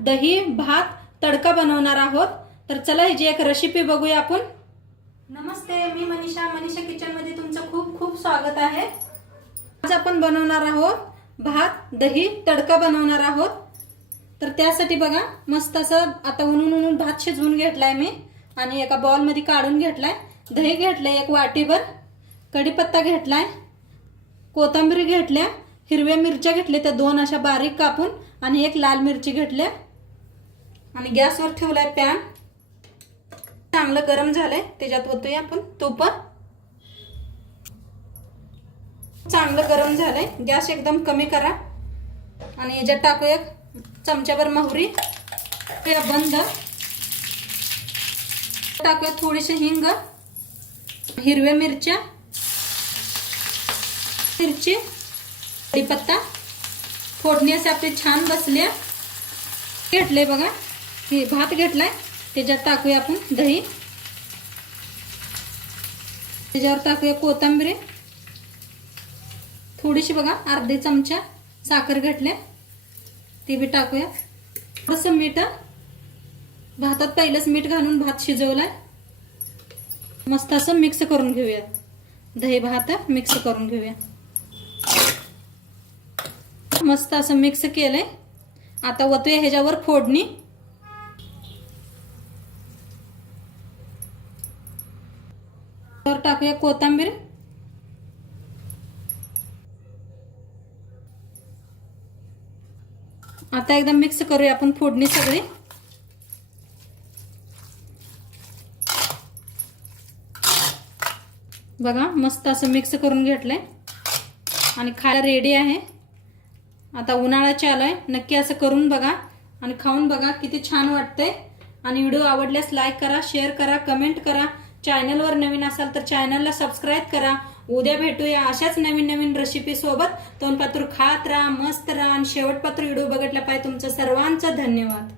दही भात तडका बनवणार आहोत। तर चला हिची एक रेसिपी बघूया आपण। नमस्ते, मी मनीषा किचन मध्ये तुमचं खूप खूप स्वागत आहे। आज आपण बनवणार आहोत भात दही तडका बनवणार आहोत। तर त्यासाठी बघा मस्त असं आता उन्हून भात शिजवून घेतलाय मी आणि एका बाउल मध्ये काढून घेतलाय। दही घेतलंय एक वाटीभर, कढीपत्ता घेतलाय, कोथिंबीर घेतल्या, हिरव्या मिरच्या घेतल्या त्या 2 अशा बारीक कापून आणि एक लाल मिरची घेतल्या आणि गॅसवर ठेवलाय पॅन। चांगलं गरम झालंय, त्याच्यात ओतूया आपण तूप। चांगलं गरम झालंय, गॅस एकदम कमी करा आणि याच्यात टाकूया चमचाभर मोहरी, बंद टाकूया थोडीशी हिंग, हिरव्या मिरच्या, मिरची, कढीपत्ता, फोडणी असे आपले छान बसले। घेतले बघा, हे भात घेतलाय, त्याच्यात टाकूया आपण दही, त्याच्यावर टाकूया कोथिंबीर, थोडीशी बघा अर्धी चमचा साखर घेतले ती बी टाकूया, थोडंसं मीठ, भातात पहिलेच मीठ घालून भात शिजवलाय। मस्त असं मिक्स करून घेऊया, दही भात मिक्स करून घेऊया। मस्त असं मिक्स केलंय, आता वतूया ह्याच्यावर फोडणी। वर टाकूया कोथिंबीर, आता एकदम मिक्स करूया आपण फोडणी सगळी। बघा मस्त असं मिक्स करून घेतलंय आणि खायला रेडी आहे। आता उन्हाळा चालू, नक्की असं करून बघा आणि खाऊन बघा किती छान वाटतंय। आणि व्हिडिओ आवडल्यास लाईक करा, शेअर करा, कमेंट करा। चॅनलवर नवीन असाल तर चॅनलला सबस्क्राईब करा। उद्या भेटूया अशाच नवीन रेसिपी सोबत। तोंडपात्र खात राहा, मस्त राहा आणि शेवटपात्र व्हिडिओ बघितला पाहिजे। तुमचं सर्वांचं धन्यवाद।